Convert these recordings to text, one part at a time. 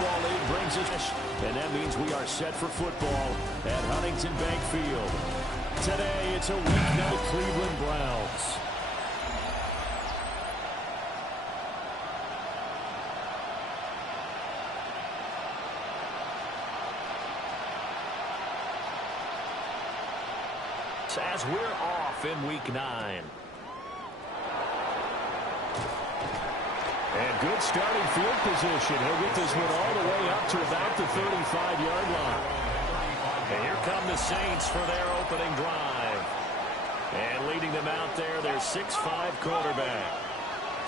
Football League brings us, and that means we are set for football at Huntington Bank Field. Today, it's a weeknight Cleveland Browns. As we're off in Week 9. And good starting field position. He'll get this one all the way up to about the 35-yard line. And here come the Saints for their opening drive. And leading them out there, their 6'5" quarterback.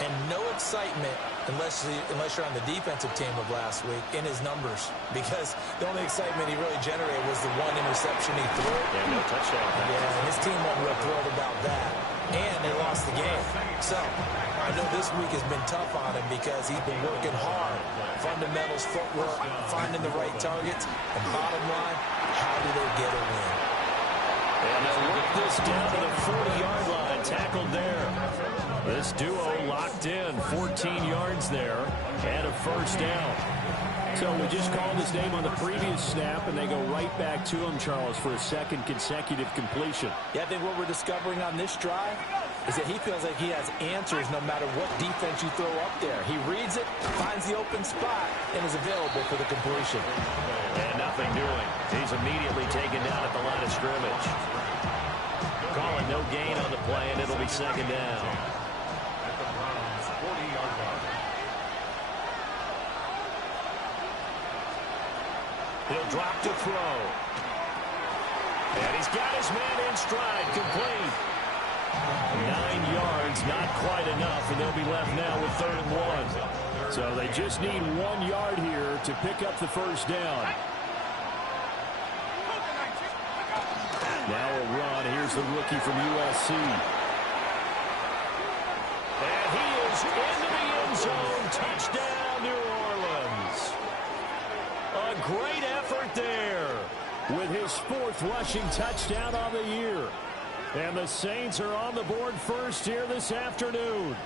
And no excitement unless you're on the defensive team of last week in his numbers. Because the only excitement he really generated was the one interception he threw. Yeah, no touchdown. Yeah, and his team wasn't real thrilled about that. And they lost the game. So, I know this week has been tough on him because he's been working hard. Fundamentals, footwork, finding the right targets. And bottom line, how do they get a win? And they'll work this down to the 40-yard line. Tackled there. This duo locked in. 14 yards there. And a first down. So we just called his name on the previous snap, and they go right back to him, Charles, for a second consecutive completion. Yeah, I think what we're discovering on this drive is that he feels like he has answers no matter what defense you throw up there. He reads it, finds the open spot, and is available for the completion. And nothing doing. He's immediately taken down at the line of scrimmage. Calling no gain on the play, and it'll be second down. At the Browns' 40-yard line. He'll drop to throw. And he's got his man in stride, complete. 9 yards, not quite enough, and they'll be left now with 3rd and 1. So they just need 1 yard here to pick up the first down. Now a run. Here's the rookie from USC. And he is into the end zone. Touchdown, New Orleans. A great effort there with his 4th rushing touchdown on the year. And the Saints are on the board first here this afternoon.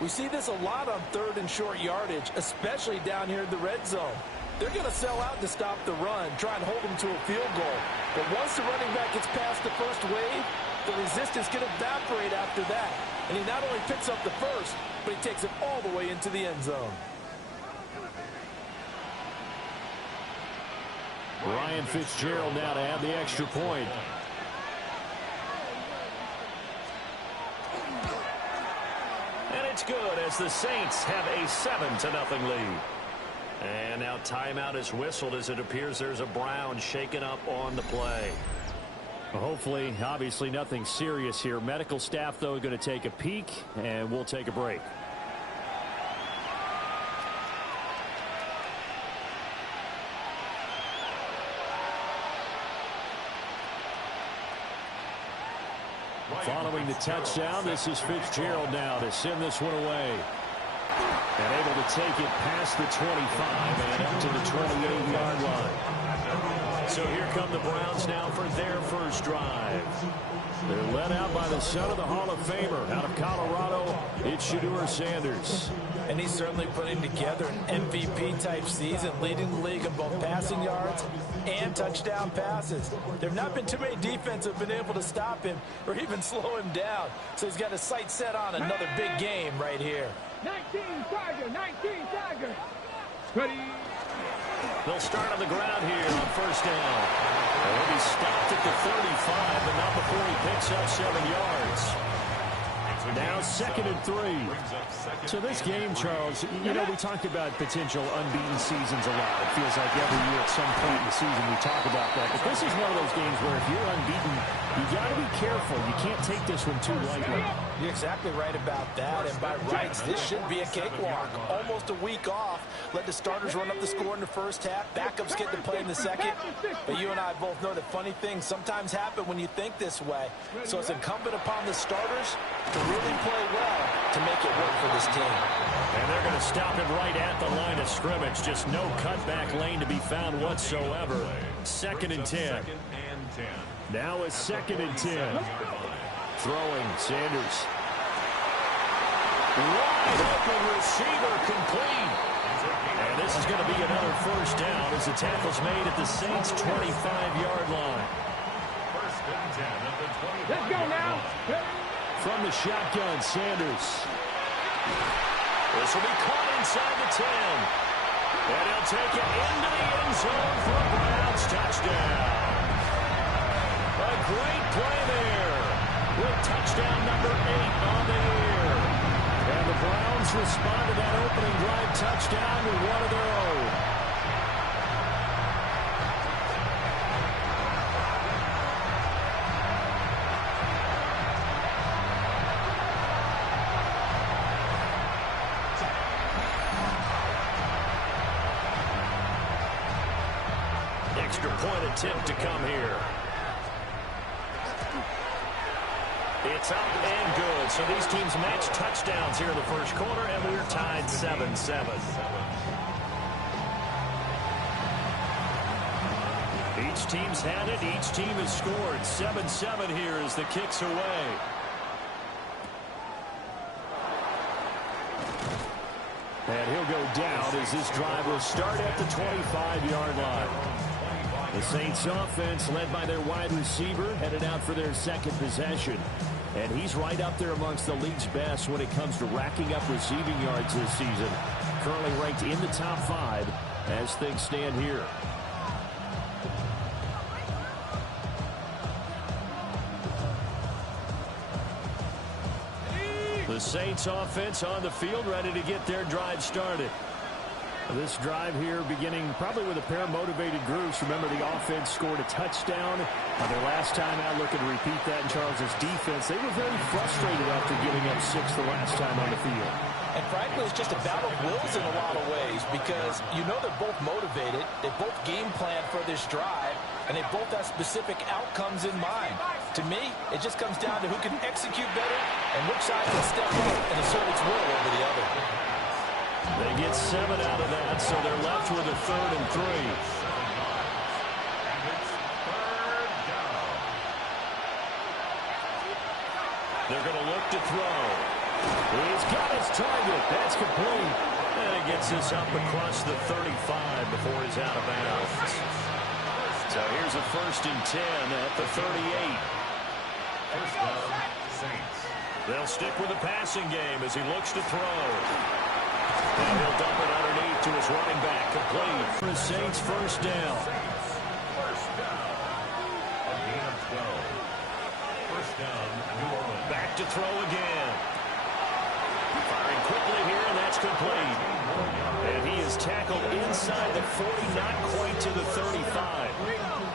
We see this a lot on 3rd and short yardage, especially down here in the red zone. They're going to sell out to stop the run, try and hold them to a field goal. But once the running back gets past the first wave, the resistance can evaporate after that. And he not only picks up the first, but he takes it all the way into the end zone. Ryan Fitzgerald now to add the extra point. And it's good as the Saints have a 7-0 lead. And now timeout is whistled as it appears there's a Brown shaken up on the play. Hopefully, obviously nothing serious here. Medical staff, though, going to take a peek, and we'll take a break. Following the touchdown, this is Fitzgerald now to send this one away. And able to take it past the 25 and up to the 28-yard line. So here come the Browns now for their first drive. They're led out by the son of the Hall of Famer out of Colorado. It's Shedeur Sanders. And he's certainly putting together an MVP-type season, leading the league in both passing yards and touchdown passes. There have not been too many defenses that have been able to stop him or even slow him down. So he's got his sights set on another big game right here. 19 Tiger. Ready. They'll start on the ground here on first down. And he'll be stopped at the 35, but not before he picks up 7 yards. Now 2nd and 3. So this game, Charles, you know, we talk about potential unbeaten seasons a lot. It feels like every year at some point in the season we talk about that. But this is one of those games where if you're unbeaten, you got to be careful. You can't take this one too lightly. You're exactly right about that. And by rights, this should be a cakewalk. Almost a week off. Let the starters run up the score in the first half. Backups get to play in the second. But you and I both know that funny things sometimes happen when you think this way. So it's incumbent upon the starters to really play well to make it work for this team. And they're going to stop him right at the line of scrimmage. Just no cutback lane to be found whatsoever. 2nd and 10. Now it's 2nd and 10. Throwing, Sanders. Wide open receiver complete. And this is going to be another first down as the tackle's made at the Saints' 25-yard line. First and 10 at the 25. Let's go now. From the shotgun, Sanders. This will be caught inside the 10. And he'll take it into the end zone for a Browns touchdown. A great play there with touchdown number 8 on the year. And the Browns respond to that opening drive touchdown with one of their own. Extra point attempt to come here. It's up and good. So these teams match touchdowns here in the first quarter, and we're tied 7-7. Each team's had it. Each team has scored. 7-7 here as the kick's away. And he'll go down as this drive will start at the 25-yard line. The Saints offense, led by their wide receiver, headed out for their second possession. And he's right up there amongst the league's best when it comes to racking up receiving yards this season. Currently ranked in the top 5 as things stand here. The Saints offense on the field, ready to get their drive started. This drive here beginning probably with a pair of motivated groups. Remember, the offense scored a touchdown on their last time out, looking to repeat that in Charles's defense. They were very frustrated after giving up 6 the last time on the field. And frankly, it's just a battle of wills in a lot of ways because you know they're both motivated, they both game plan for this drive, and they both have specific outcomes in mind. To me, it just comes down to who can execute better and which side can step up and assert its will over the other. They get 7 out of that, so they're left with a 3rd and 3. They're going to look to throw. He's got his target. That's complete. And it gets us up across the 35 before he's out of bounds. So here's a 1st and 10 at the 38. First down, Saints. They'll stick with the passing game as he looks to throw. And he'll dump it underneath to his running back. Complete for the Saints' first down. First down. A gain of 12. First down, New Orleans. Back to throw again. Firing quickly here, and that's complete. And he is tackled inside the 40, not quite to the 35.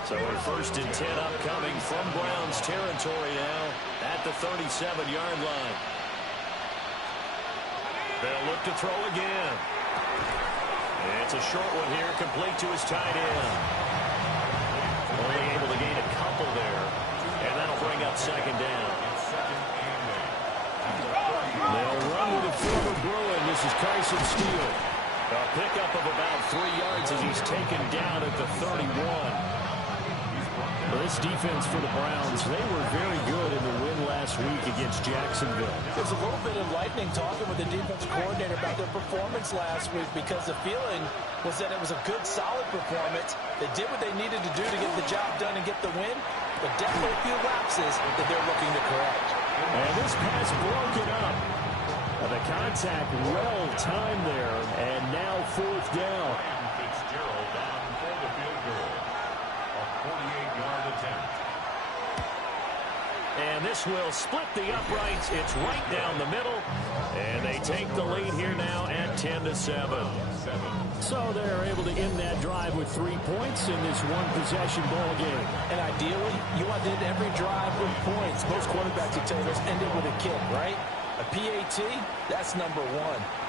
So a 1st and 10 upcoming from Browns territory now at the 37-yard line. They'll look to throw again. It's a short one here, complete to his tight end. Only able to gain a couple there, and that'll bring up 2nd down. They'll run with a former Bruin. This is Carson Steele. A pickup of about 3 yards as he's taken down at the 31. This defense for the Browns, they were very good in the win last week against Jacksonville. There's a little bit enlightening talking with the defensive coordinator about their performance last week because the feeling was that it was a good, solid performance. They did what they needed to do to get the job done and get the win, but definitely a few lapses that they're looking to correct. And this pass broken up. The contact well timed there, and now 4th down. Fitzgerald down for the field goal. A 48-yard attempt. And this will split the uprights. It's right down the middle. And they take the lead here now at 10-7. So they're able to end that drive with 3 points in this one-possession ball game. And ideally, you want to end every drive with points. Most quarterbacks will tell you this ended with a kick, right? A PAT, that's number 1.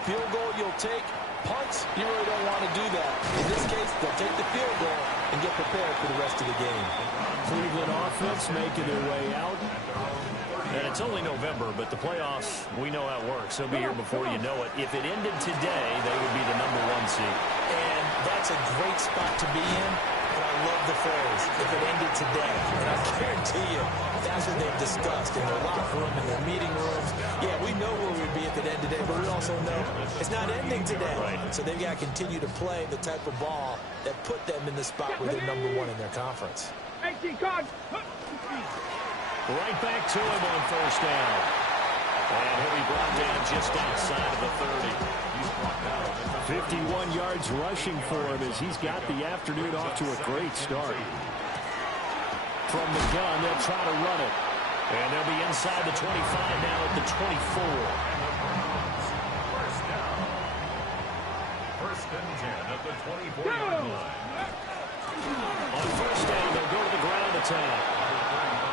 Field goal you'll take. Punts, you really don't want to do that. In this case, they'll take the field goal and get prepared for the rest of the game. Cleveland offense making their way out. And it's only November, but the playoffs, we know how it works. They'll be here before you know it. If it ended today, they would be the number 1 seed. And that's a great spot to be in. And I love the phrase, if it ended today. And I guarantee you, that's what they've discussed in their locker room, in their meeting rooms. Yeah, we know where we'd be if it ended today, but we also know it's not ending today. Right. So they've got to continue to play the type of ball that put them in the spot where they're #1 in their conference. 18 card. Right back to him on first down. And he'll be brought down just outside of the 30. 51 yards rushing for him as he's got the afternoon off to a great start. From the gun, they'll try to run it. And they'll be inside the 25 now at the 24. First down. First and 10 at the 24-yard line. On first down, they'll go to the ground attack.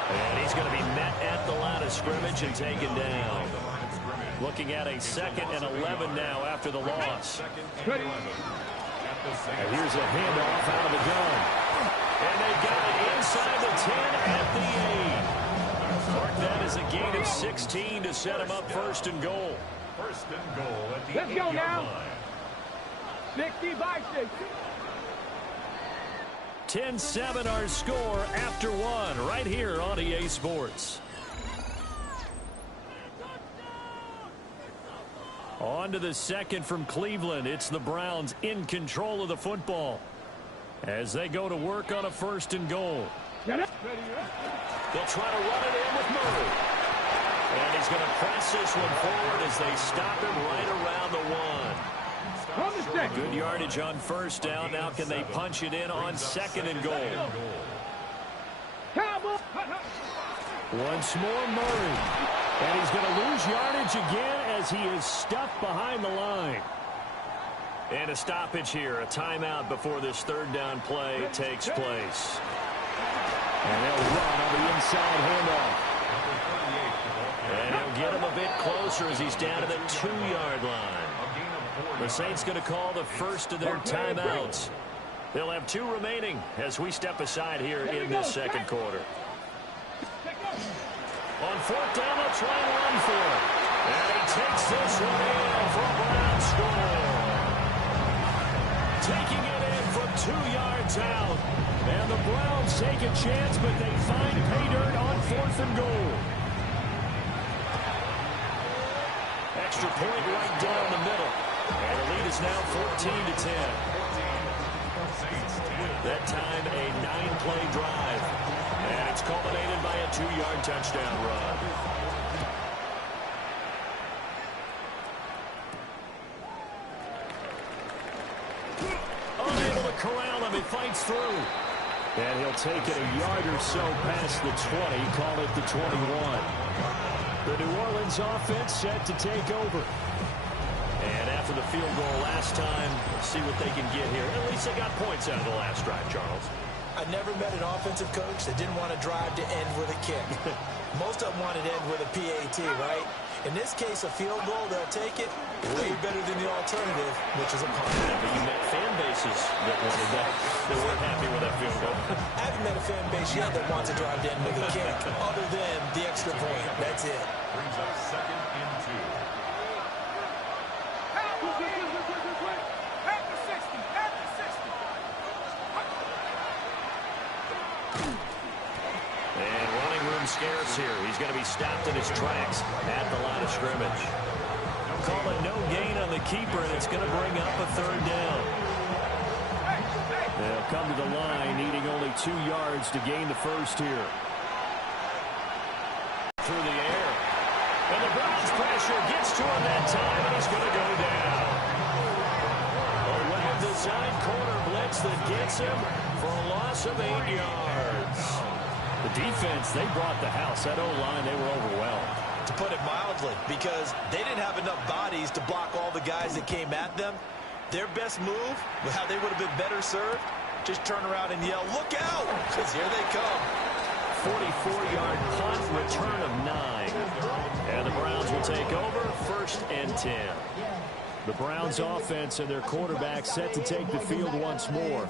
And he's going to be met at the line of scrimmage and taken down. Looking at a 2nd and 11 now after the loss. Ready. And here's a handoff out of the gun. And they got it inside the 10 at the 8. Mark that as a gain of 16 to set him up 1st and goal. First and goal at the Let's go 8-yard now. line. 60 by 60. 10-7 our score after 1 right here on EA Sports. On to the 2nd from Cleveland. It's the Browns in control of the football as they go to work on a 1st and goal. Get it. They'll try to run it in with Murray. And he's going to press this one forward as they stop him right around the 1. On the stick. Good yardage on first down. Now can they punch it in on 2nd and goal? Cowboy. Once more Murray. And he's going to lose yardage again as he is stuffed behind the line. And a stoppage here. A timeout before this 3rd down play takes place. And they'll run on the inside handoff. And he'll get him a bit closer as he's down to the 2-yard line. The Saints going to call the first of their timeouts. They'll have 2 remaining as we step aside here in this 2nd quarter. On 4th down, they'll try and run for it. And he takes this one in for a Brown score. Taking it in from 2 yards out. And the Browns take a chance, but they find pay dirt on 4th and goal. Extra point right down the middle. And the lead is now 14-10. That time a 9-play drive. And it's culminated by a 2-yard touchdown run. Unable to corral him. He fights through. And he'll take it a yard or so past the 20. Call it the 21. The New Orleans offense set to take over. And after the field goal last time, let's see what they can get here. At least they got points out of the last drive, Charles. I never met an offensive coach that didn't want to drive to end with a kick. Most of them wanted to end with a PAT, right? In this case, a field goal, they'll take it way better than the alternative, which is a punt. But you met fan bases that wanted that, that weren't happy with that field goal. I haven't met a fan base yet that wants to drive to end with a kick, other than the extra point. That's it. Brings up 2nd and 2. And running room scarce here. He's going to be stopped in his tracks at the line of scrimmage. Call it no gain on the keeper, and it's going to bring up a 3rd down. They'll come to the line, needing only 2 yards to gain the first here. Through the air. And the Browns pressure gets to him that time, and he's going to go down. A well-designed corner blitz that gets him for a loss of 8 yards. The defense, they brought the house. That O-line, they were overwhelmed. To put it mildly, because they didn't have enough bodies to block all the guys that came at them. Their best move, how they would have been better served, just turn around and yell, "Look out!" Because here they come. 44-yard punt, return of 9. And the Browns will take over, 1st and 10. The Browns offense and their quarterback set to take the field once more.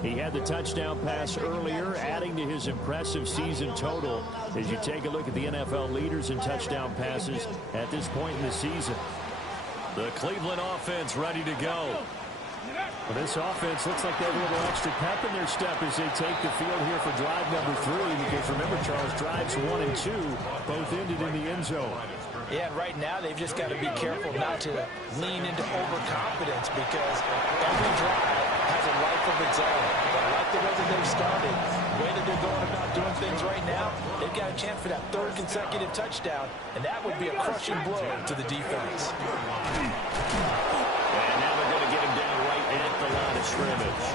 He had the touchdown pass earlier, adding to his impressive season total as you take a look at the NFL leaders in touchdown passes at this point in the season. The Cleveland offense ready to go. Well, this offense looks like they have a little extra pep in their step as they take the field here for drive number 3. Because remember, Charles, drives 1 and 2 both ended in the end zone. Yeah, and right now they've just got to be careful not to lean into overconfidence because every drive has a life of its own. But I like the way that they've started, the way that they're going about doing things right now, they've got a chance for that 3rd consecutive touchdown, and that would be a crushing blow to the defense. And now they're going to get him down right at the line of scrimmage.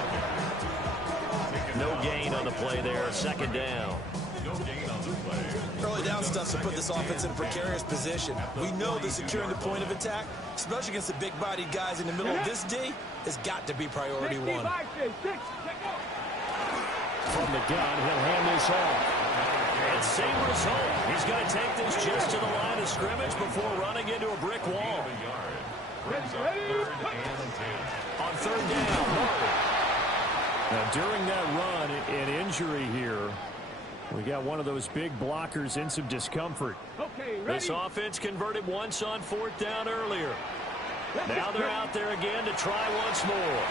No gain on the play there, 2nd down. No gain on the play. Early down stuff to put this offense in a precarious position. We know that securing the point of attack, especially against the big-bodied guys in the middle of this D, has got to be priority 1. From the gun, he'll hand this off. And same result. He's going to take this just to the line of scrimmage before running into a brick wall. Brings up 3rd and 10. On 3rd down, Murray. Now, during that run, an injury here. We got one of those big blockers in some discomfort. This offense converted once on 4th down earlier. Now they're out there again to try once more.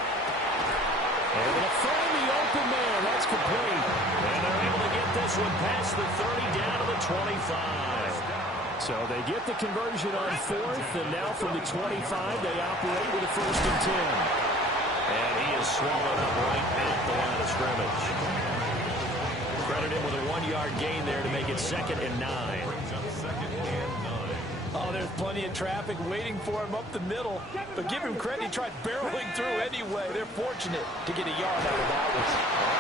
Able to find the open man. That's complete. And they're able to get this one past the 30 down to the 25. So they get the conversion on 4th, and now from the 25, they operate with a 1st and 10. And he is swallowed up right at the line of scrimmage. Credit him with a 1-yard gain there to make it 2nd and 9. Brings up 2nd and 9. Oh, there's plenty of traffic waiting for him up the middle. But give him credit, he tried barreling through anyway. They're fortunate to get a yard out of that one.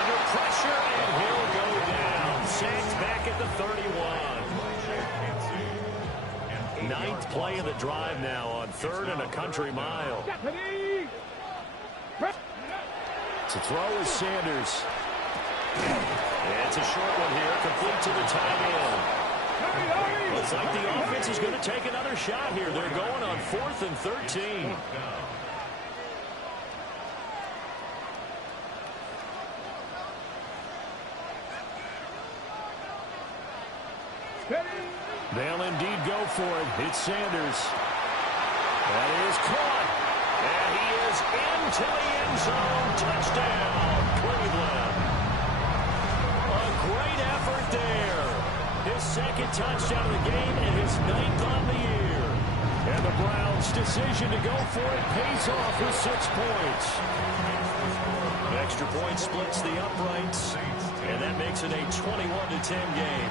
Under pressure, and he'll go down. Saints back at the 31. 9th play of the drive now on 3rd and a country mile. To throw is Sanders. It's a short one here, complete to the tight end. Looks like the offense is going to take another shot here. They're going on 4th and 13. They'll indeed go for it. It's Sanders. That is caught. And he is into the end zone. Touchdown, Cleveland. A great effort there. His 2nd touchdown of the game and his 9th on the year. And the Browns' decision to go for it pays off with 6 points. An extra point splits the uprights, and that makes it a 21-10 game.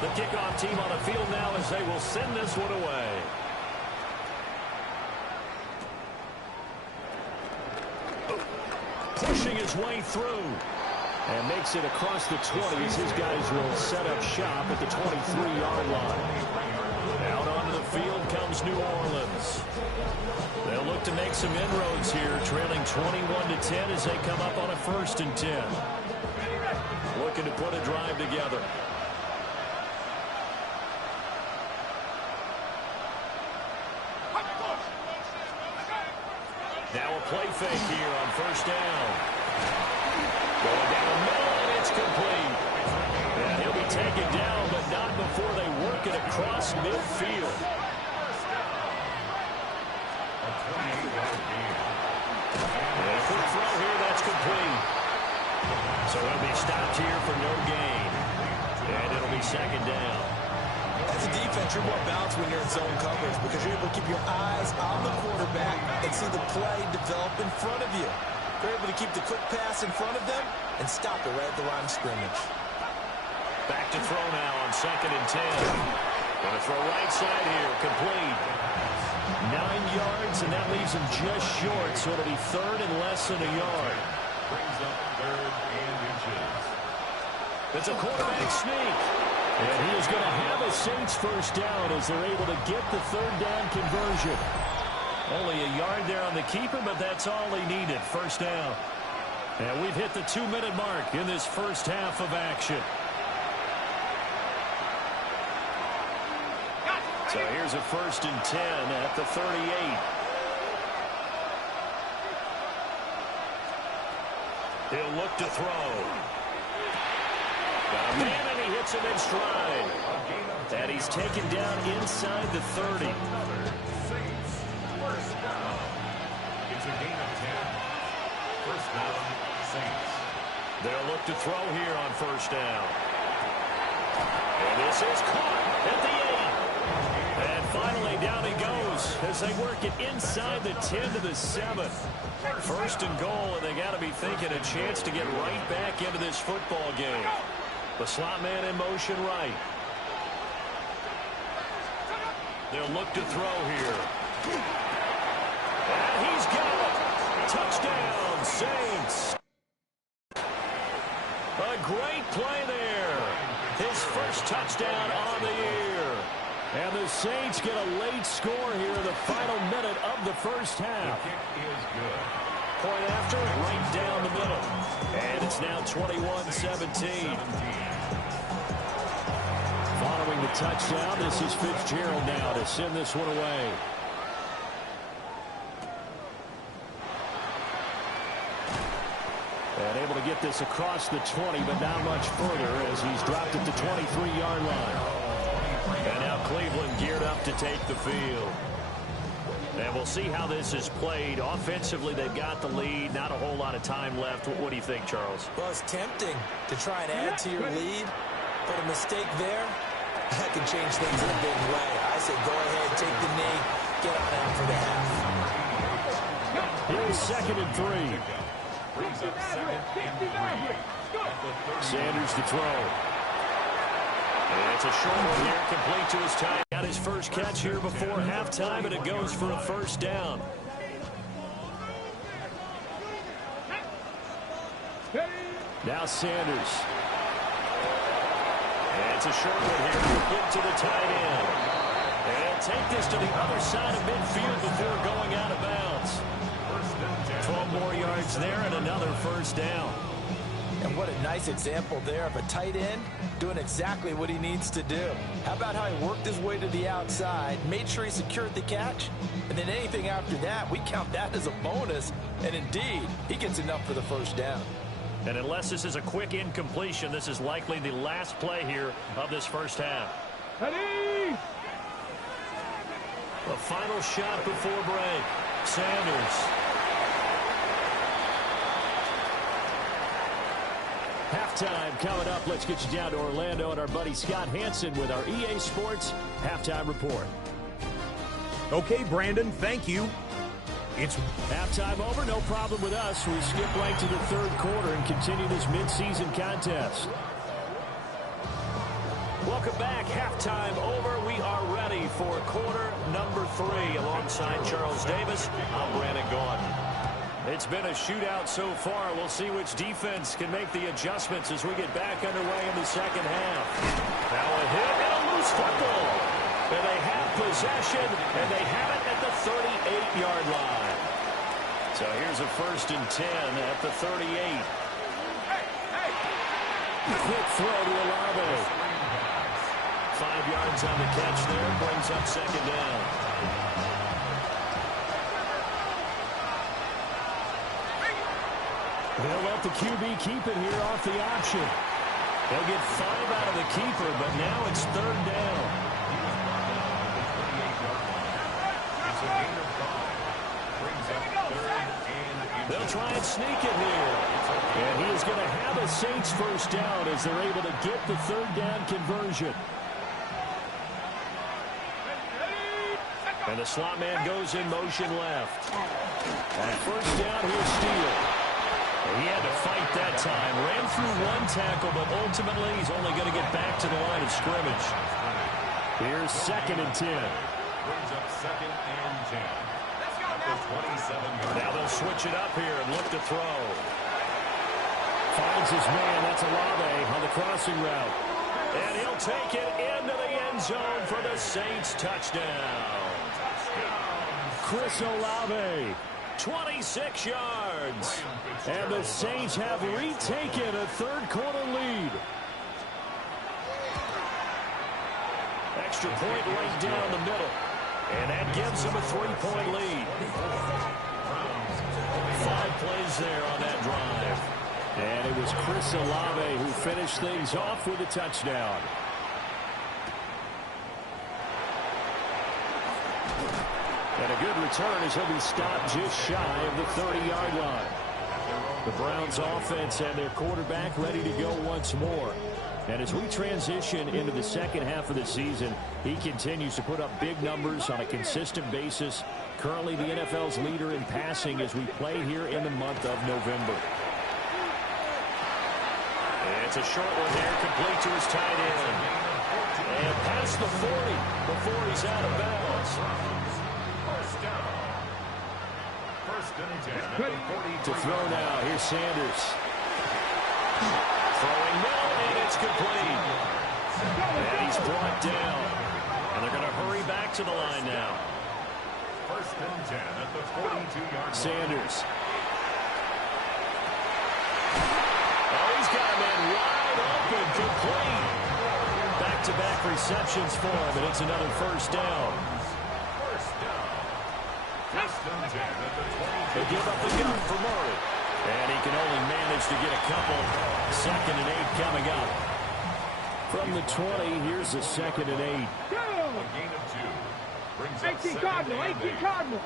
The kickoff team on the field now as they will send this one away. Pushing his way through. And makes it across the 20s. His guys will set up shop at the 23-yard line. Out onto the field comes New Orleans. They'll look to make some inroads here, trailing 21-10 as they come up on a 1st and 10. Looking to put a drive together. Now a play fake here on 1st down. Going down the middle, and it's complete. And he'll be taken down, but not before they work it across midfield. And a quick throw here, that's complete. So he'll be stopped here for no gain. And it'll be 2nd down. As a defense, you're more balanced when you're in zone coverage because you're able to keep your eyes on the quarterback and see the play develop in front of you. They're able to keep the quick pass in front of them and stop it right at the line of scrimmage. Back to throw now on 2nd and 10. Going to throw right side here, complete. 9 yards, and that leaves him just short, so it'll be 3rd and less than a yard. Brings up 3rd and inches. It's a quarterback sneak. And he is going to have a Saints 1st down as they're able to get the 3rd down conversion. Only a yard there on the keeper, but that's all he needed. 1st down. And we've hit the 2-minute mark in this first half of action. So here's a 1st and 10 at the 38. He'll look to throw. Got a man, and he hits him in stride. And he's taken down inside the 30. a gain of 10. First down, Saints. They'll look to throw here on first down. And this is caught at the 8. And finally down he goes as they work it inside the 10 to the 7. First and goal, and they got to be thinking a chance to get right back into this football game. The slot man in motion right. They'll look to throw here. And he's got it. Touchdown, Saints. A great play there. His first touchdown on the year. And the Saints get a late score here in the final minute of the first half. The kick is good. Point after, right down the middle. And it's now 21-17. Following the touchdown, this is Fitzgerald now to send this one away. And able to get this across the 20, but not much further as he's dropped at the 23-yard line. And now Cleveland geared up to take the field. And we'll see how this is played. Offensively, they've got the lead. Not a whole lot of time left. What do you think, Charles? Well, it's tempting to try and add to your lead, but a mistake there, that can change things in a big way. I say go ahead, take the knee, get on out for the half. Here's second and 3. Brings up second and 3. Sanders to throw. And it's a short one here, complete to his tight. Got his first catch here before halftime, and it goes for a first down. Now Sanders. And it's a short one here, complete to the tight end. And take this to the other side of midfield before going out of bounds. 12 more yards there and another first down. And what a nice example there of a tight end doing exactly what he needs to do. How about how he worked his way to the outside, made sure he secured the catch, and then anything after that, we count that as a bonus. And indeed, he gets enough for the first down. And unless this is a quick incompletion, this is likely the last play here of this first half. Ready? A final shot before break. Sanders. Halftime coming up. Let's get you down to Orlando and our buddy Scott Hansen with our EA Sports Halftime Report. Okay, Brandon, thank you. It's halftime over, no problem with us. We skip right to the third quarter and continue this midseason contest. Welcome back. Halftime over. We are ready for quarter number 3. Alongside Charles Davis, I'm Brandon Gaudin. It's been a shootout so far. We'll see which defense can make the adjustments as we get back underway in the second half. Now a hit and a loose football. And they have possession, and they have it at the 38-yard line. So here's a first and 10 at the 38. Quick throw to Olave. 5 yards on the catch there, brings up second down. They'll let the QB keep it here off the option. They'll get 5 out of the keeper, but now it's third down. They'll try and sneak it here. And he is going to have a Saints first down as they're able to get the third down conversion. And the slot man goes in motion left. On first down, here's Steele. He had to fight that time. Ran through one tackle, but ultimately he's only going to get back to the line of scrimmage. Here's second and 10. Brings up second and 10. Now they'll switch it up here and look to throw. Finds his man. That's Olave on the crossing route. And he'll take it into the end zone for the Saints touchdown. Chris Olave, 26 yards. And the Saints have retaken a third-quarter lead. Extra point right down the middle. And that gives them a 3-point lead. 5 plays there on that drive. And it was Chris Olave who finished things off with a And a good return as he'll be stopped just shy of the 30-yard line. The Browns offense and their quarterback ready to go once more. And as we transition into the second half of the season, he continues to put up big numbers on a consistent basis. Currently the NFL's leader in passing as we play here in the month of November. It's a short one there, complete to his tight end. And past the 40 before he's out of bounds. First and 10 at the 40. To throw now, here's Sanders. Throwing middle, and it's complete. And he's brought down. And they're going to hurry back to the line now. First and 10 at the 42-yard line. Sanders. Oh, he's got a man wide open, complete. Back-to-back receptions for him, and it's another first down. First down. First and 10 at the 22. They give up the gun for Murray. And he can only manage to get a couple. 2nd and 8 coming up. From the 20, here's the 2nd and 8. A gain of 2. Brings up 18 Cardinal, 18 Cardinal.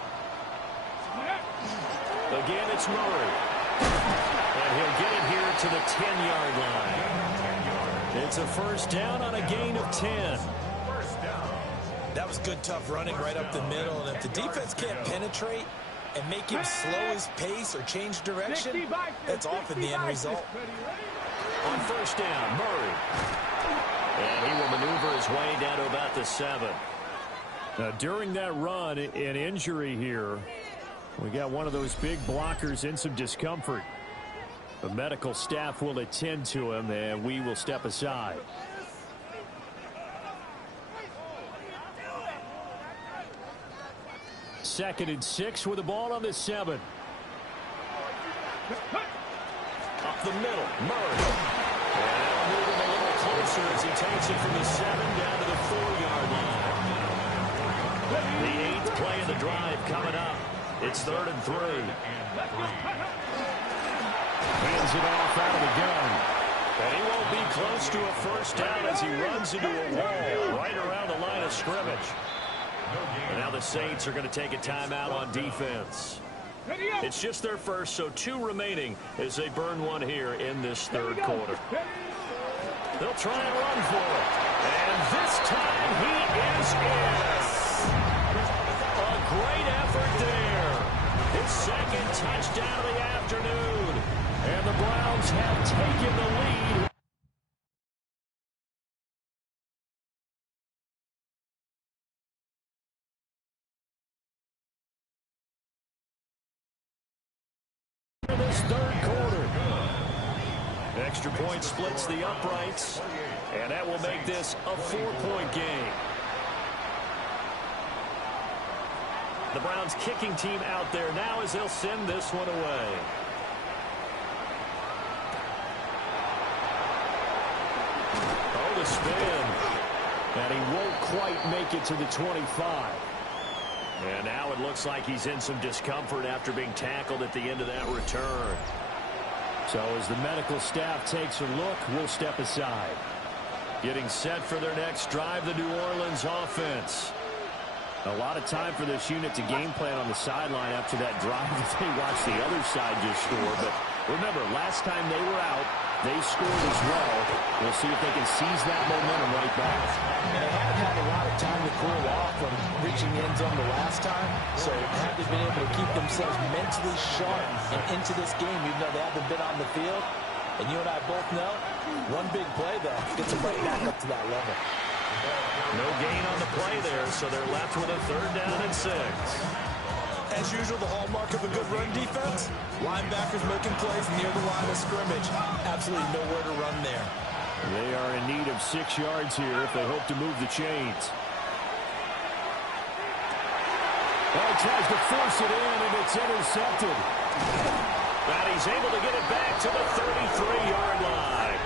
Again, it's Murray. And he'll get it here to the 10-yard line. It's a first down on a gain of 10. First down. That was good, tough running right up the middle. And if the defense can't penetrate and make him slow his pace or change direction, that's often the end result. On first down, Murray. And he will maneuver his way down to about the 7. During that run, an injury here. We got one of those big blockers in some discomfort. The medical staff will attend to him, and we will step aside. Second and 6 with the ball on the 7. Up the middle, Murray. And that'll move him a little closer as he takes it from the 7 down to the 4-yard line. The 8th play of the drive coming up. It's 3rd and 3. Hands it off out of the gun. And he won't be close to a first down as he runs into a wall right around the line of scrimmage. And now the Saints are going to take a timeout on defense. It's just their first, so 2 remaining as they burn one here in this 3rd quarter. They'll try and run for it. And this time he is in. A great effort there. His 2nd touchdown of the afternoon. And the Browns have taken the lead. This 3rd quarter. Extra point splits the uprights, and that will make this a 4-point game. The Browns kicking team out there now as they'll send this one away. Oh, the spin. And he won't quite make it to the 25. And now it looks like he's in some discomfort after being tackled at the end of that return. So as the medical staff takes a look, we'll step aside. Getting set for their next drive, the New Orleans offense. A lot of time for this unit to game plan on the sideline after that drive that they watched the other side just score. But remember, last time they were out, they scored as well. We'll see if they can seize that momentum right back. And they haven't had a lot of time to cool off from reaching the end zone the last time. So have they been able to keep themselves mentally sharp and into this game, even though they haven't been on the field? And you and I both know, one big play, though, gets them right back up to that level. No gain on the play there, so they're left with a 3rd down and 6. As usual, the hallmark of a good run defense, linebackers making plays near the line of scrimmage. Absolutely nowhere to run there. They are in need of 6 yards here if they hope to move the chains. Oh, he tries to force it in, and it's intercepted. And he's able to get it back to the 33-yard line.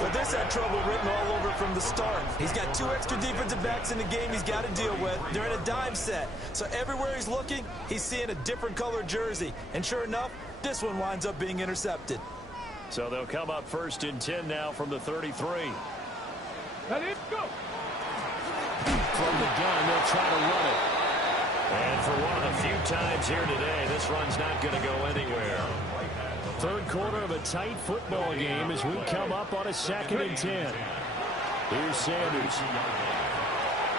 But this had trouble written all over from the start. He's got 2 extra defensive backs in the game he's got to deal with. They're in a dime set. So everywhere he's looking, he's seeing a different color jersey. And sure enough, this one winds up being intercepted. So they'll come up 1st and 10 now from the 33. Let it go. From the gun, they'll try to run it. And for one of the few times here today, this run's not going to go anywhere. Third quarter of a tight football game as we come up on a 2nd and 10. Here's Sanders.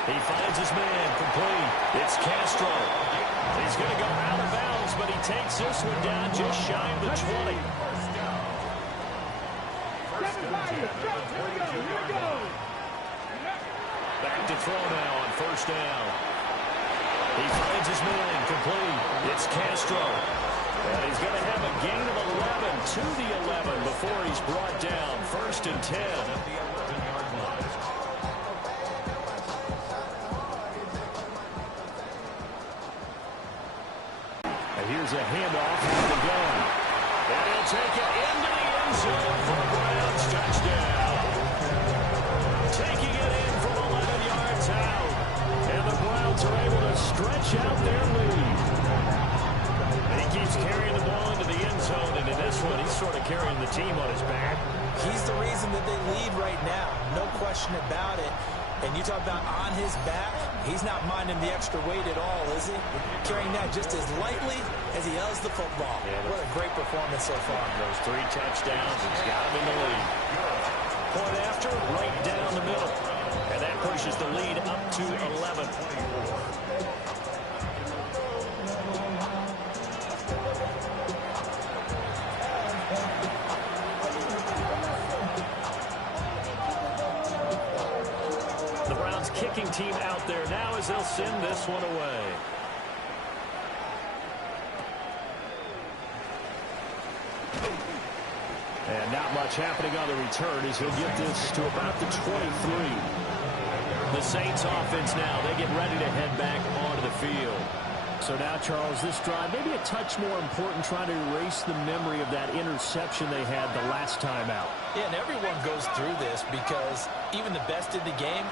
He finds his man, complete. It's Castro. He's going to go out of bounds, but he takes this one down just shy of the 20. Back to throw now on 1st down. He finds his man, complete. It's Castro. And he's going to have a gain of 11 to the 11 before he's brought down. 1st and 10. And here's a handoff to the gun. And he'll take it into the end zone for a Browns touchdown. Taking it in from 11 yards out. And the Browns are able to stretch out their lead. And he keeps carrying the ball into the end zone. And in this one, he's sort of carrying the team on his back. He's the reason that they lead right now. No question about it. And you talk about on his back, he's not minding the extra weight at all, is he? Carrying that just as lightly as he does the football. Yeah, what a great performance so far. Those 3 touchdowns, he's got him in the lead. Point after, right down the middle. And that pushes the lead up to 11. Kicking team out there now as they'll send this one away. And not much happening on the return as he'll get this to about the 23. The Saints offense now, they get ready to head back onto the field. So now, Charles, this drive maybe a touch more important, trying to erase the memory of that interception they had the last time out. Yeah, and everyone goes through this because even the best in the game,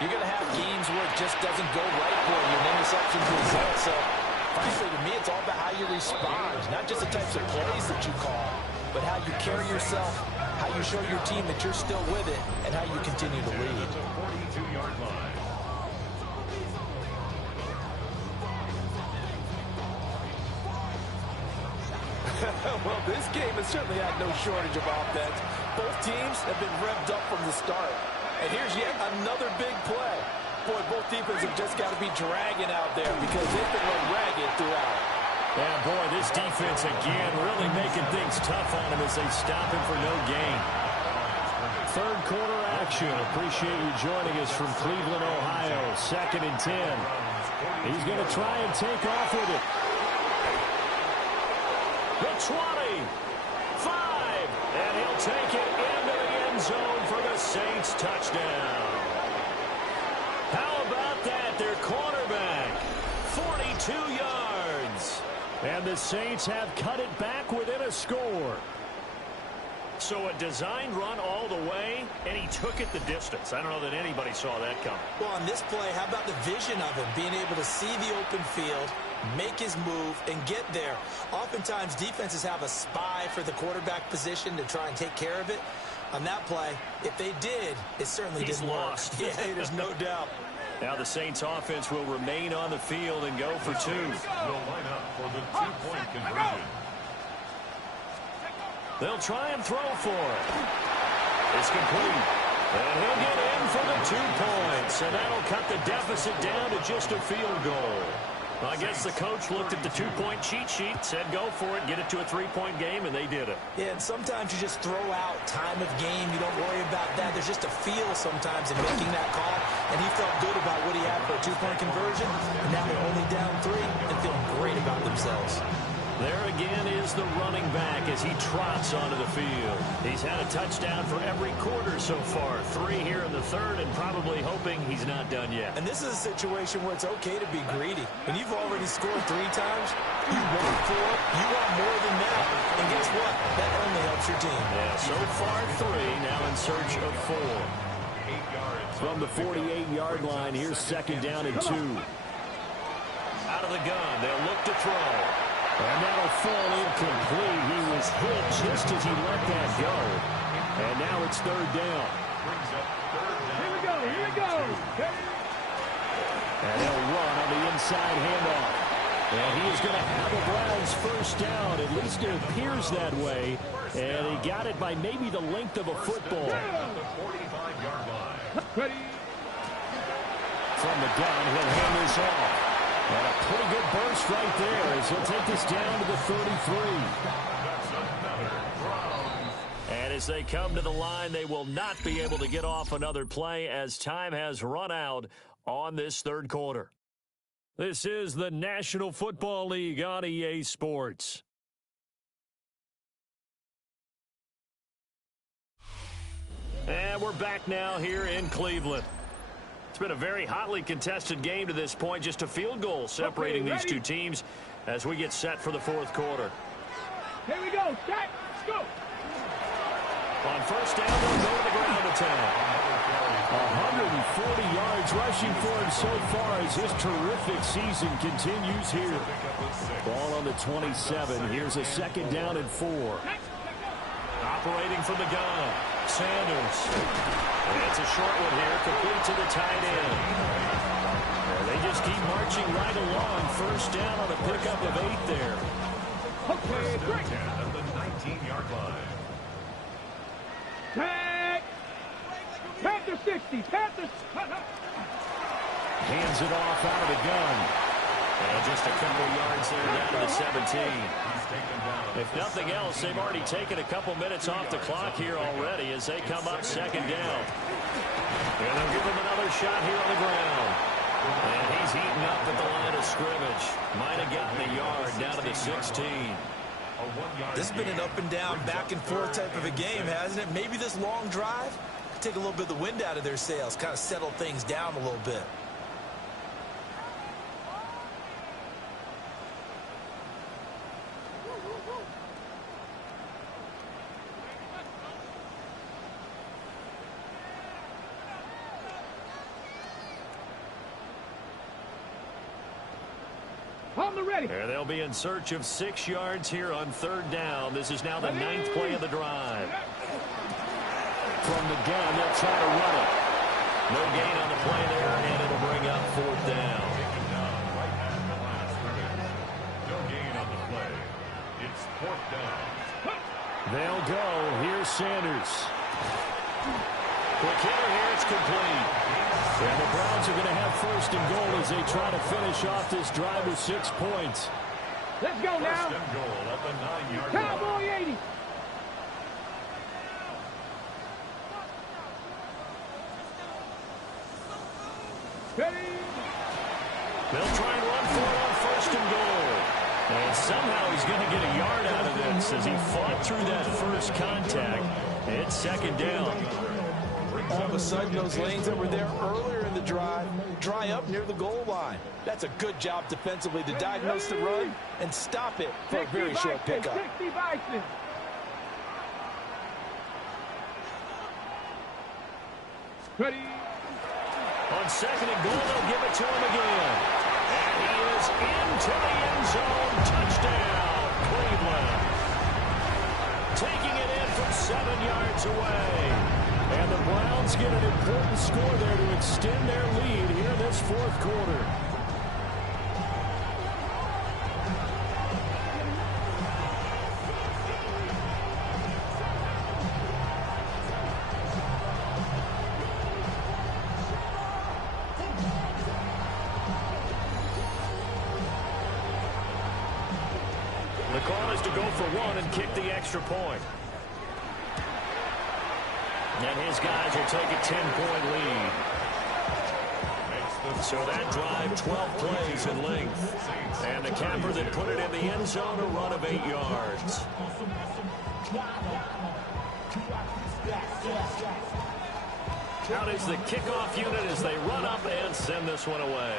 you're going to have games where it just doesn't go right for you, and interceptions result. So, frankly, to me, it's all about how you respond, not just the types of plays that you call, but how you carry yourself, how you show your team that you're still with it, and how you continue to lead. 42-yard line. Well, this game has certainly had no shortage of offense. Both teams have been revved up from the start. And here's yet another big play. Boy, both defenses have just got to be dragging out there because they've been run ragged throughout. Yeah, boy, this defense again really making things tough on him as they stop him for no gain. Third quarter action. Appreciate you joining us from Cleveland, Ohio. 2nd and 10. He's going to try and take off with it. The 20. 5. And he'll take it into the end zone for the Saints touchdown. How about that? Their quarterback, 42 yards. And the Saints have cut it back within a score. So a designed run all the way, and he took it the distance. I don't know that anybody saw that coming. Well, on this play, how about the vision of him, being able to see the open field, make his move, and get there. Oftentimes, defenses have a spy for the quarterback position to try and take care of it. On that play, if they did, it certainly didn't work. Yeah, there's no doubt. Now the Saints offense will remain on the field and go for 2. Will line up for the 2-point conversion. They'll try and throw for it. It's complete. And he'll get in for the 2 points. And that'll cut the deficit down to just a field goal. Well, I guess the coach looked at the 2-point cheat sheet, said go for it, get it to a 3-point game, and they did it. Yeah, and sometimes you just throw out time of game. You don't worry about that. There's just a feel sometimes in making that call. And he felt good about what he had for a 2-point conversion. And now they're only down 3 and feeling great about themselves. There again is the running back as he trots onto the field. He's had a touchdown for every quarter so far. 3 here in the third, and probably hoping he's not done yet. And this is a situation where it's okay to be greedy. When you've already scored 3 times, you want 4, you want more than that. And guess what? That only helps your team. Yeah, so far 3, now in search of 4. 8 yards. From the 48-yard line, here's 2nd down and 2. Out of the gun, they'll look to throw. And that'll fall incomplete. He was hit just as he let that go. And now it's 3rd down. Brings up 3rd down. Here we go. Here we go. And they'll run on the inside handoff. And he is going to have the Browns first down. At least it appears that way. And he got it by maybe the length of a football. Ready. From the gun, he'll hand this off. And a pretty good burst right there as he'll take this down to the 33. And as they come to the line, they will not be able to get off another play as time has run out on this third quarter. This is the National Football League on EA Sports. And we're back now here in Cleveland. It's been a very hotly contested game to this point. Just a field goal separating these two teams as we get set for the fourth quarter. Here we go. Set. Let's go. On first down, they'll go to the ground attack. 140 yards rushing for him so far as this terrific season continues here. Ball on the 27. Here's a second down and 4. Operating from the gun, Sanders. And it's a short one here, complete to the tight end. And they just keep marching right along. First down on a pickup of 8 there. Okay, great. At the 19-yard line. Tag. Panther 60. Panthers. Hands it off out of the gun. And just a couple yards there down to the 17. If nothing else, they've already taken a couple minutes off the clock here already as they come up second down. And they'll give him another shot here on the ground. And he's eaten up at the line of scrimmage. Might have gotten a yard down to the 16. This has been an up and down, back and forth type of a game, hasn't it? Maybe this long drive could take a little bit of the wind out of their sails, kind of settle things down a little bit. On the ready. And they'll be in search of 6 yards here on third down. This is now the 9th play of the drive. From the gun, they'll try to run it. No gain on the play there, and it'll bring up fourth down. No gain on the play. It's fourth down. They'll go. Here's Sanders. Quick hitter here. It's complete. And the Browns are going to have first and goal as they try to finish off this drive with 6 points. Let's go now. First and goal at the 9-yard line. Cowboy 80. Ready. They'll try and run for it on first and goal. And somehow he's going to get a yard out of this as he fought through that first contact. It's second down. All of a sudden, those lanes that were there earlier in the drive dry up near the goal line. That's a good job defensively to diagnose the run and stop it for a very short pickup. 60 Bison. Ready. On second and goal, they'll give it to him again. And he is into the end zone. Touchdown, Cleveland. Taking it in from 7 yards away. And the Browns get an important score there to extend their lead here in this fourth quarter. The call is to go for one and kick the extra point. And his guys will take a 10-point lead. So that drive, 12 plays in length. And the capper that put it in the end zone, a run of 8 yards. Out is the kickoff unit as they run up and send this one away.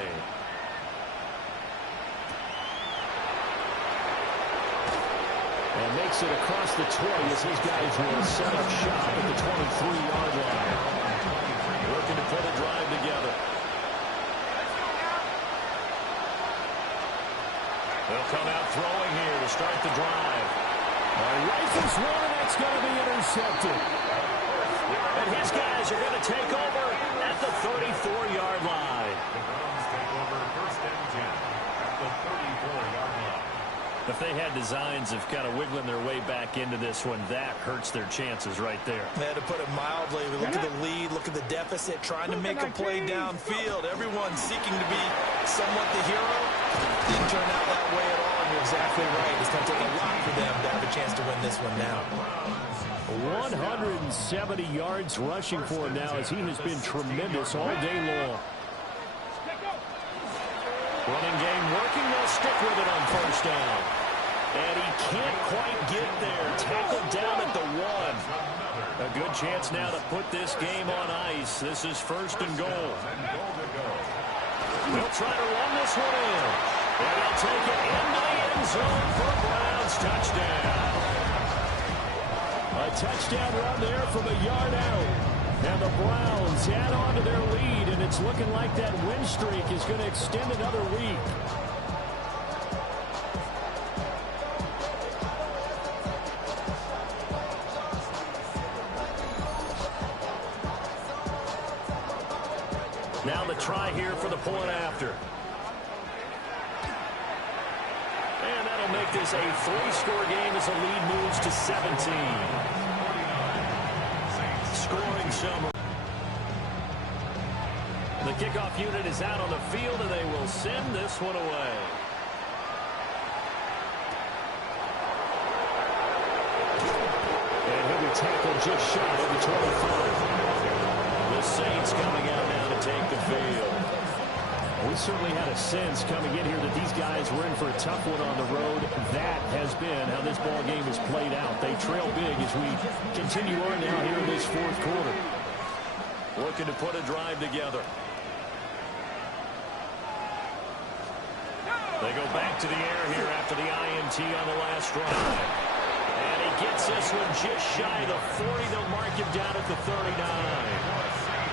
And makes it across the 20 as these guys will set up shop at the 23-yard line. Looking to put a drive together. They'll come out throwing here to start the drive. Rifles one, and that's going to be intercepted. And his guys are going to take over at the 34-yard line. If they had designs of kind of wiggling their way back into this one, that hurts their chances right there. To put it mildly, we look at the lead, look at the deficit, trying to make a play downfield. Everyone seeking to be somewhat the hero. Didn't turn out that way at all, and you're exactly right. It's going to take a lot for them to have a chance to win this one now. 170 yards rushing for him now as he has been tremendous all day long. Running game working. They'll stick with it on first down. And he can't quite get there. Tackled down at the 1. A good chance now to put this game on ice. This is first and goal. They'll try to run this one in. And they'll take it into the end zone for a Browns touchdown. A touchdown run there from a yard out. And the Browns add on to their lead, and it's looking like that win streak is going to extend another week. Now the try here for the point after. And that'll make this a 3-score game as the lead moves to 17. Scoring summary. The kickoff unit is out on the field, and they will send this one away. And he'll be tackled just shy of the 25. The Saints coming out now to take the field. We certainly had a sense coming in here that these guys were in for a tough one on the road. That has been how this ball game has played out. They trail big as we continue on now here in this fourth quarter. Looking to put a drive together. They go back to the air here after the INT on the last drive. And he gets this one just shy of the 40. They'll mark him down at the 39.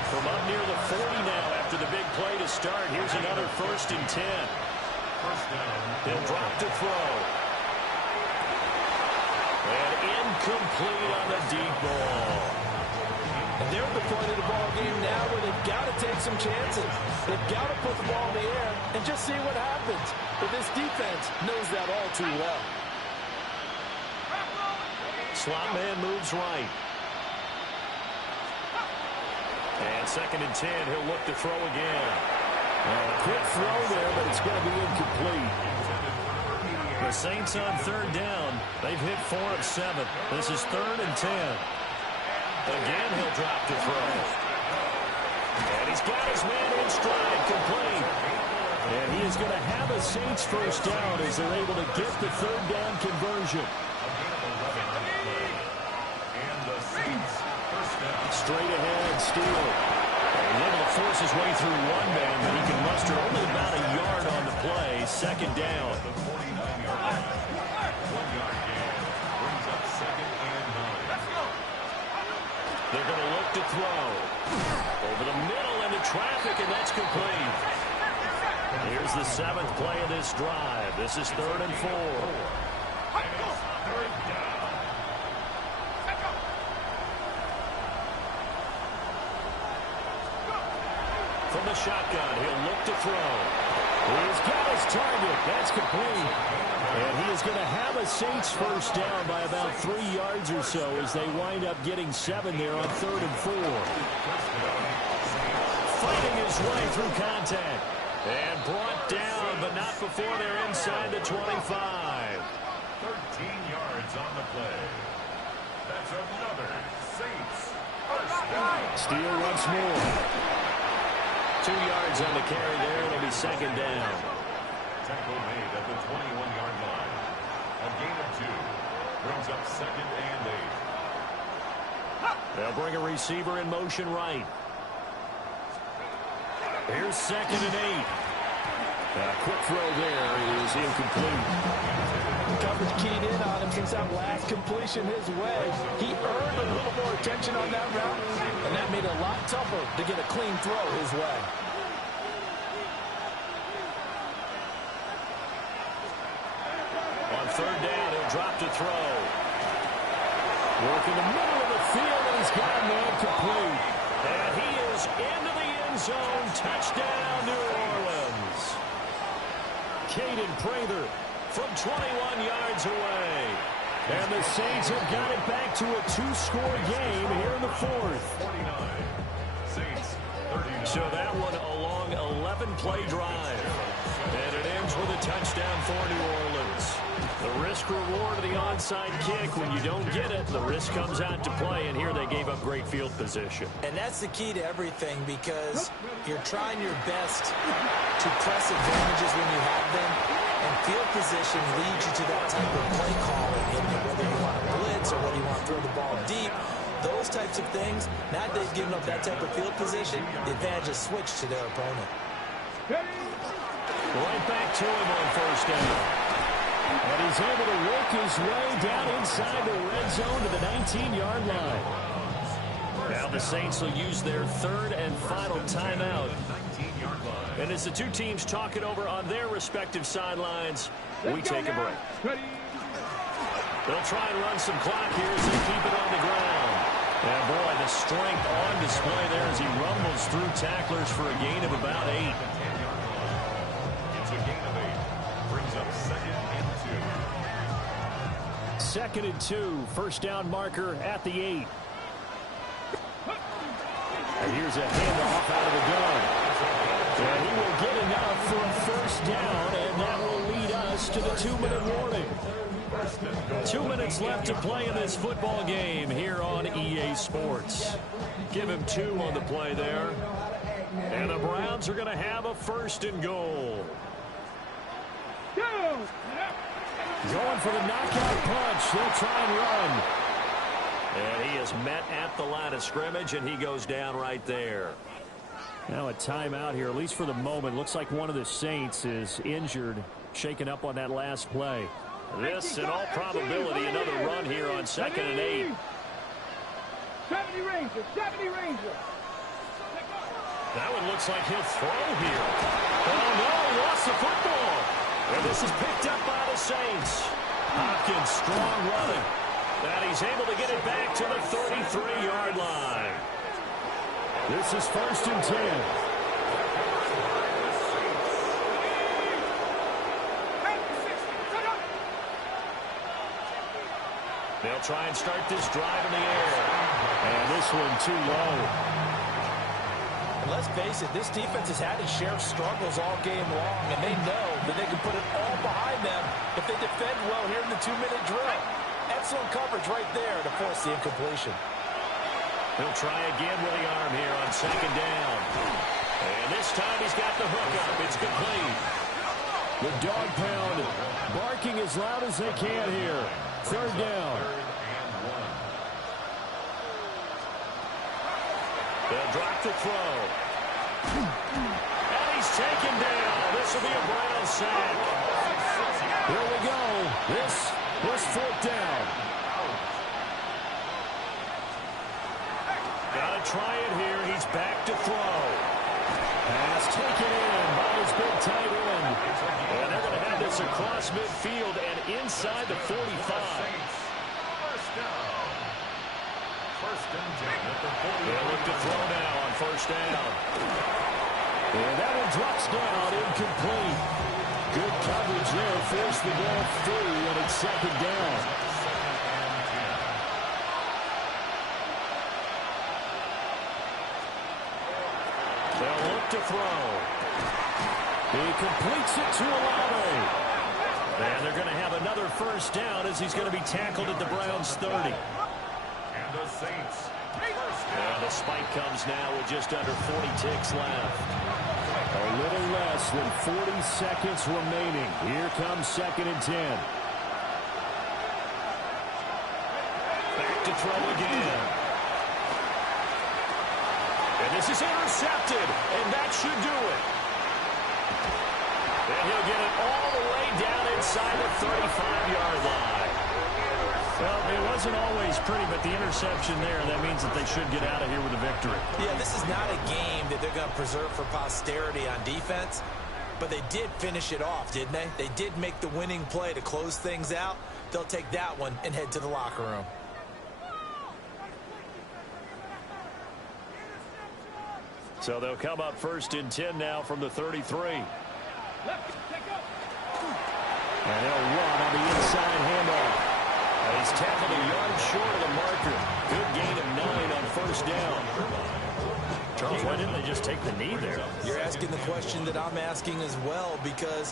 From up near the 40 now after the big play to start. Here's another 1st and 10. They'll drop to throw. And incomplete on the deep ball. And they're at the point of the ball game now where they've got to take some chances. They've got to put the ball in the air and just see what happens. But this defense knows that all too well. Slot man moves right. And 2nd and 10, he'll look to throw again. Quick throw there, but it's going to be incomplete. The Saints on 3rd down. They've hit 4 of 7. This is 3rd and 10. Again, he'll drop to throw. And he's got his man in stride, complete. And he is going to have a Saints first down as they're able to get the 3rd down conversion. Straight ahead, Steele. He's able to force his way through one man, but he can muster only about a yard on the play. 2nd down. They're going to look to throw. Over the middle into traffic, and that's complete. Here's the 7th play of this drive. This is 3rd and 4. From the shotgun, he'll look to throw. He's got his target. That's complete. And he is going to have a Saints first down by about 3 yards or so as they wind up getting 7 there on 3rd and 4. Fighting his way through contact. And brought down, but not before they're inside the 25. 13 yards on the play. That's another Saints first down. Steele once more. 2 yards on the carry there. It'll be 2nd down. Tackle made at the 21-yard line. A gain of 2 brings up 2nd and 8. They'll bring a receiver in motion right. Here's 2nd and 8. A quick throw there is incomplete. The coverage keyed in on him since that last completion his way. He earned a little more attention on that route, and that made it a lot tougher to get a clean throw his way. On 3rd down, he'll drop to throw. Work in the middle of the field, and he's got a man complete. And he is into the end zone. Touchdown, New Orleans. Caden Prather from 21 yards away. And the Saints have got it back to a two-score game here in the fourth. 49. Saints, 39. So that one a long 11-play drive. And it ends with a touchdown for New Orleans. The risk-reward of the onside kick, when you don't get it, the risk comes out to play, and here they gave up great field position. And that's the key to everything, because you're trying your best to press advantages when you have them, and field position leads you to that type of play calling, whether you want to blitz or whether you want to throw the ball deep. Those types of things, now that they've given up that type of field position, the advantage is switched to their opponent. Right back to him on first down. And he's able to work his way down inside the red zone to the 19-yard line. Now the Saints will use their third and final timeout. And as the two teams talk it over on their respective sidelines, we take a break. They'll try and run some clock here as they keep it on the ground. And boy, the strength on display there as he rumbles through tacklers for a gain of about 8. It's a gain of 8. Brings up second and 2. Second and 2. First down marker at the 8. And here's a handoff out of the gun. And he will get enough for a first down, and that will lead us to the 2-minute warning. 2 minutes left to play in this football game here on EA Sports. Give him 2 on the play there. And the Browns are going to have a first and goal. Going for the knockout punch. They'll try and run. And he is met at the line of scrimmage, and he goes down right there. Now a timeout here, at least for the moment. Looks like one of the Saints is injured, shaken up on that last play. This, in all probability, another run here on second and 8. 70 Rangers, 70 Rangers. That one looks like he'll throw here. Oh, no, he lost the football. And this is picked up by the Saints. Hopkins, strong running. And he's able to get it back to the 33-yard line. This is first and 10. They'll try and start this drive in the air. And this one too low. And let's face it, this defense has had its share of struggles all game long, and they know that they can put it all behind them if they defend well here in the 2-minute drill. Excellent coverage right there to force the incompletion. He'll try again with the arm here on second down. And this time he's got the hook up. It's complete. The dog pound barking as loud as they can here. Third down. They'll drop the throw. And he's taken down. This will be a Brown sack. Here we go. This was fourth down. Got to try it here. He's back to throw. Pass taken in by his big tight end. And they're going to have this across midfield and inside the 45. First down. First and 10 at the 40. They'll look to throw now on first down. And that one drops down, incomplete. Good coverage there. Forced the ball through, and it's second down. They'll look to throw. He completes it to Olave. And they're going to have another first down as he's going to be tackled at the Browns' 30. And the Saints. And the spike comes now with just under 40 ticks left. A little less than 40 seconds remaining. Here comes second and 10. Back to throw again. And this is intercepted, and that should do it. And he'll get it all the way down inside the 35-yard line. Well, it wasn't always pretty, but the interception there, that means that they should get out of here with a victory. Yeah, this is not a game that they're going to preserve for posterity on defense, but they did finish it off, didn't they? They did make the winning play to close things out. They'll take that one and head to the locker room. So they'll come up first and 10 now from the 33. And they'll run on the inside handoff. And he's tackled a yard short of the marker. Good gain of 9 on first down. Charles, why didn't they just take the knee there? You're asking the question that I'm asking as well, because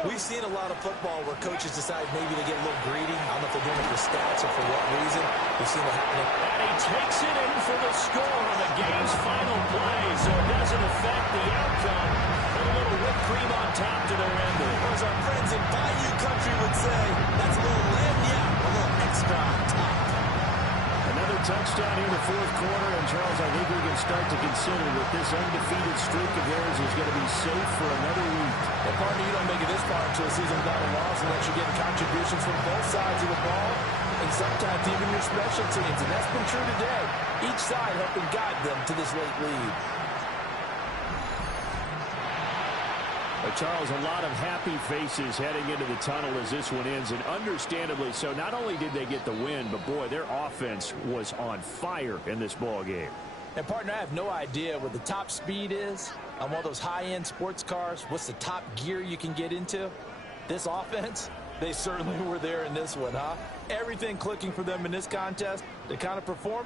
we've seen a lot of football where coaches decide maybe they get a little greedy. I don't know if they're doing it for stats or for what reason. We've seen it happening. And he takes it in for the score on the game's final play, so it doesn't affect the outcome. Put a little whipped cream on top to their ender. Or as our friends in Bayou Country would say, that's a little lagniappe, a little extra on top. Another touchdown here in the fourth quarter, and Charles, I think we can start to consider that this undefeated streak of theirs is going to be safe for another week. And partner, you don't make it this far into a season without a loss unless you're getting contributions from both sides of the ball, and sometimes even your special teams, and that's been true today. Each side helping guide them to this late lead. But Charles, a lot of happy faces heading into the tunnel as this one ends, and understandably so. Not only did they get the win, but boy, their offense was on fire in this ball game. And partner, I have no idea what the top speed is on one of those high-end sports cars. What's the top gear you can get into? This offense, they certainly were there in this one, huh? Everything clicking for them in this contest. The kind of performance